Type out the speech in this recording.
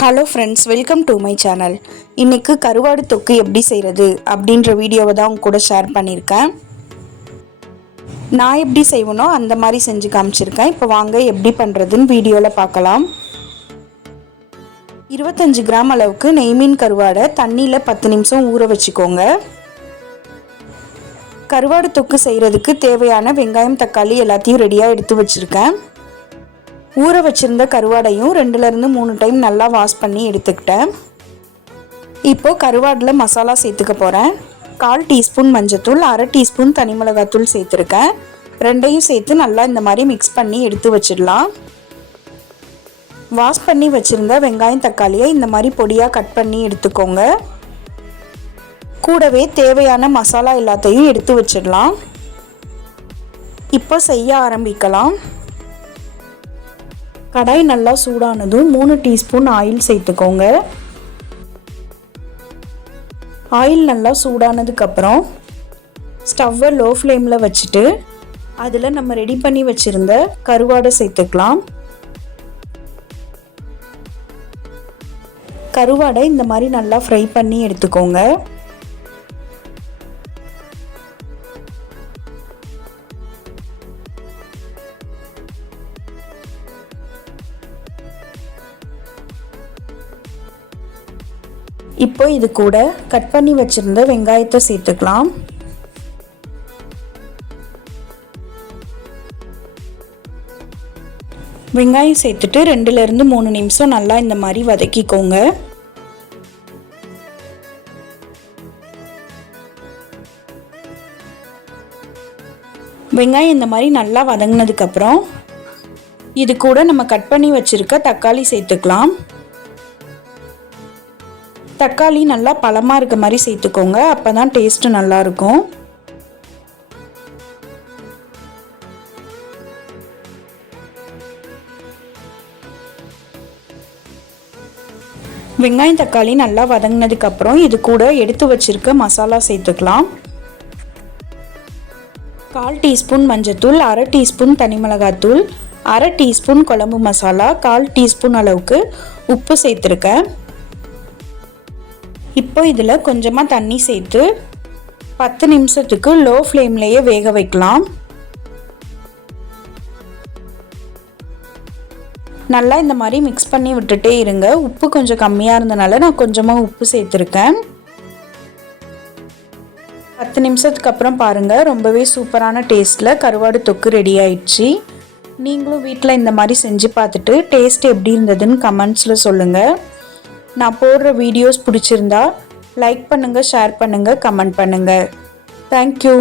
Hello friends, welcome to my channel. இன்றைக்கு கருவாடு தொக்கு எப்படி செய்கிறது அப்படின்ற வீடியோவை தான் உங்க கூட ஷேர் பண்ணியிருக்கேன். நான் எப்படி செய்வேனோ அந்த மாதிரி செஞ்சு காமிச்சிருக்கேன். இப்போ வாங்க எப்படி பண்ணுறதுன்னு வீடியோவில் பார்க்கலாம். 25 கிராம் அளவுக்கு நெய்மீன் கருவாடை தண்ணியில் 10 நிமிஷம் ஊற வச்சுக்கோங்க. கருவாடு தொக்கு செய்கிறதுக்கு தேவையான வெங்காயம், தக்காளி எல்லாத்தையும் ரெடியாக எடுத்து வச்சுருக்கேன். ஊற வச்சுருந்த கருவாடையும் 2லேருந்து 3 டைம் நல்லா வாஷ் பண்ணி எடுத்துக்கிட்டேன். இப்போது கருவாடில் மசாலா சேர்த்துக்க போகிறேன். 1/4 டீஸ்பூன் மஞ்சத்தூள், 1/2 டீஸ்பூன் தனி மிளகாத்தூள் சேர்த்துருக்கேன். ரெண்டையும் சேர்த்து நல்லா இந்த மாதிரி மிக்ஸ் பண்ணி எடுத்து வச்சிடலாம். வாஷ் பண்ணி வச்சுருந்த வெங்காயம், தக்காளியை இந்த மாதிரி பொடியாக கட் பண்ணி எடுத்துக்கோங்க. கூடவே தேவையான மசாலா எல்லாத்தையும் எடுத்து வச்சிடலாம். இப்போ செய்ய ஆரம்பிக்கலாம். கடாய் நல்லா சூடானதும் 3 டீஸ்பூன் ஆயில் சேர்த்துக்கோங்க. ஆயில் நல்லா சூடானதுக்கப்புறம் ஸ்டவ்வை லோ ஃப்ளேமில் வச்சுட்டு அதில் நம்ம ரெடி பண்ணி வச்சுருந்த கருவாடை சேர்த்துக்கலாம். கருவாடை இந்த மாதிரி நல்லா ஃப்ரை பண்ணி எடுத்துக்கோங்க. இப்போ இது கூட கட் பண்ணி வச்சிருந்த வெங்காயத்தை சேர்த்துக்கலாம். வெங்காயம் சேர்த்துட்டு 2லேருந்து 3 நிமிஷம் நல்லா இந்த மாதிரி வதக்கிக்கோங்க. வெங்காயம் இந்த மாதிரி நல்லா வதங்கினதுக்கப்புறம் இது கூட நம்ம கட் பண்ணி வச்சிருக்க தக்காளி சேர்த்துக்கலாம். தக்காளி நல்லா பழமாக இருக்க மாதிரி சேர்த்துக்கோங்க, அப்போ தான் டேஸ்ட்டு நல்லாயிருக்கும். வெங்காயம் தக்காளி நல்லா வதங்கினதுக்கப்புறம் இது கூட எடுத்து வச்சிருக்க மசாலா சேர்த்துக்கலாம். 1/4 டீஸ்பூன் மஞ்சத்தூள், 1/2 டீஸ்பூன் தனி மிளகாத்தூள், 1/2 டீஸ்பூன் குழம்பு மசாலா, 1/4 டீஸ்பூன் அளவுக்கு உப்பு சேர்த்துருக்கேன். இப்போ இதில் கொஞ்சமாக தண்ணி சேர்த்து 10 நிமிஷத்துக்கு லோ ஃப்ளேம்லேயே வேக வைக்கலாம். நல்லா இந்த மாதிரி மிக்ஸ் பண்ணி விட்டுட்டே இருங்க. உப்பு கொஞ்சம் கம்மியாக இருந்தனால நான் கொஞ்சமாக உப்பு சேர்த்துருக்கேன். 10 நிமிஷத்துக்கு அப்புறம் பாருங்கள், ரொம்பவே சூப்பரான டேஸ்ட்டில் கருவாடு தொக்கு ரெடி ஆயிடுச்சு. நீங்களும் வீட்டில் இந்த மாதிரி செஞ்சு பார்த்துட்டு டேஸ்ட் எப்படி இருந்ததுன்னு கமெண்ட்ஸில் சொல்லுங்கள். நான் போடுற வீடியோஸ் பிடிச்சிருந்தா லைக் பண்ணுங்கள், ஷேர் பண்ணுங்கள், கமெண்ட் பண்ணுங்கள். தேங்க்யூ.